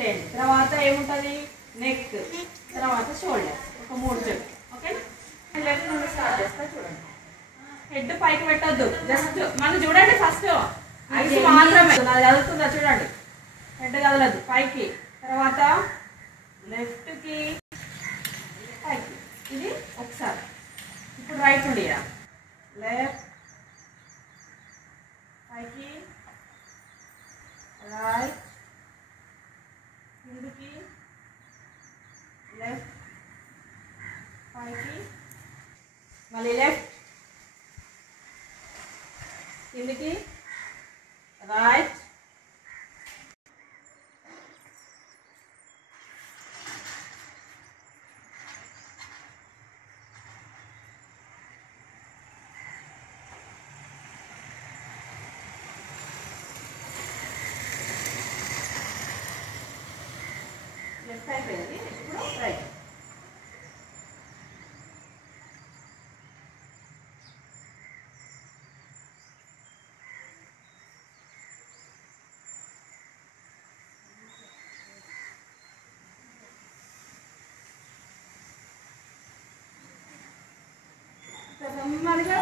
చేయండి. తర్వాత ఏముంటుంది, నెక్, తర్వాత షోల్డర్స్, ఒక 3 చెట్లు. ఓకేనా? లెఫ్ట్ నుండి స్టార్ట్ చేస్తా. చూడండి, హెడ్ పైకి పెట్టద్దు, జస్ట్ మనం చూడండి ఫస్ట్ ఐస్ మాత్రమే. అది కదులుతుందా చూడండి, హెడ్ కదలదు, పైకి. తర్వాత లెఫ్ట్కి పైకి, ఇది ఒకసారి. ఇప్పుడు రైట్ నుండి లెఫ్ట్ పైకి, రైట్ కిందికి, లెఫ్ట్ పైకి, మళ్ళీ లెఫ్ట్ కిందికి, రైట్ లెఫ్ట్ అయిపోయింది. ఇప్పుడు రైట్. నెమ్మదిగా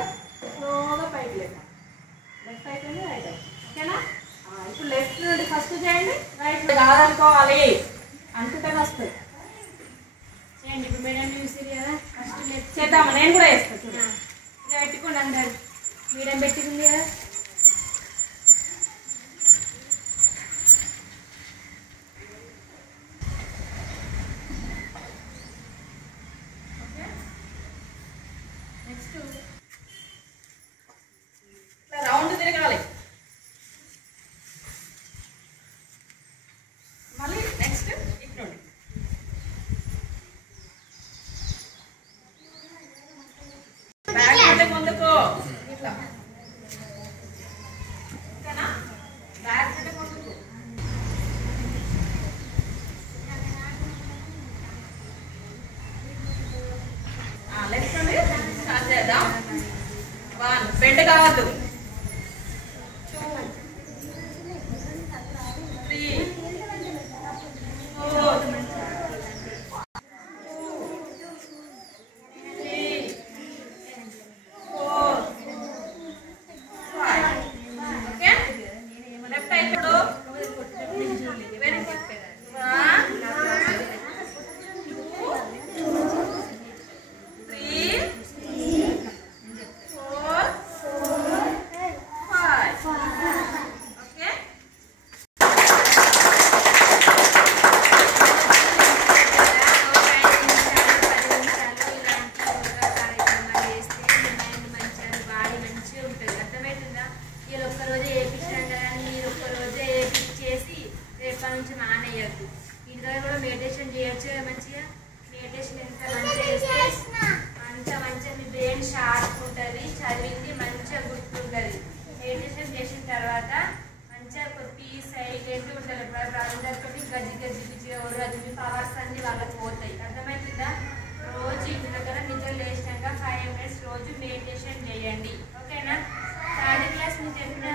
స్లోగా పైకి లేపాలి. లెఫ్ట్ అయిపోయింది, రైట్ అయిపోయింది. ఓకేనా? ఇప్పుడు లెఫ్ట్ నుండి ఫస్ట్ చేయండి, రైట్ కాదనుకోవాలి, అనుకుంటేనే వస్తుంది. చేయండి. ఇప్పుడు మేడం చూసారు కదా, ఫస్ట్ లెఫ్ట్ చేద్దామా? నేను కూడా వేస్తాను. చూడండి, ఇక పెట్టుకోండి, అందరు మేడం పెట్టుకుంది కదా. నెక్స్ట్ ఇట్లా రౌండ్ తిరగాలి. మళ్ళీ నెక్స్ట్ ఇటు నుండి బ్యాక్ అంటే ముందుకు ఇట్లా. ఓకేనా? బ్యాక్ అంటే ముందుకు. లెఫ్ట్ నుండి స్టార్ట్ చేద్దాం. 1 బెండ్ కావద్దు, 2 3 4 నుంచి మానేయద్దు. ఇంట్లో కూడా మెడిటేషన్ చేయొచ్చు మంచిగా. మెడిటేషన్ ఎంత మంచిగా చేస్తే అంత మంచిగా మీ బ్రెయిన్ షార్ప్ ఉంటుంది, చదివింది మంచిగా గుర్తుంటుంది. మెడిటేషన్ చేసిన తర్వాత మంచిగా పీస్ సైలెంట్ ఉంటుంది. అందరితోటి గజ్జి గజ్జి గజ్జి రోజు మీ పవర్స్ అన్ని వాళ్ళకి పోతాయి. అర్థమవుతుందా? రోజు ఇంటి దగ్గర నిద్ర లేచినాక 5 minutes రోజు మెడిటేషన్ చేయండి. ఓకేనా? 3rd క్లాస్ నుంచి చెప్పిన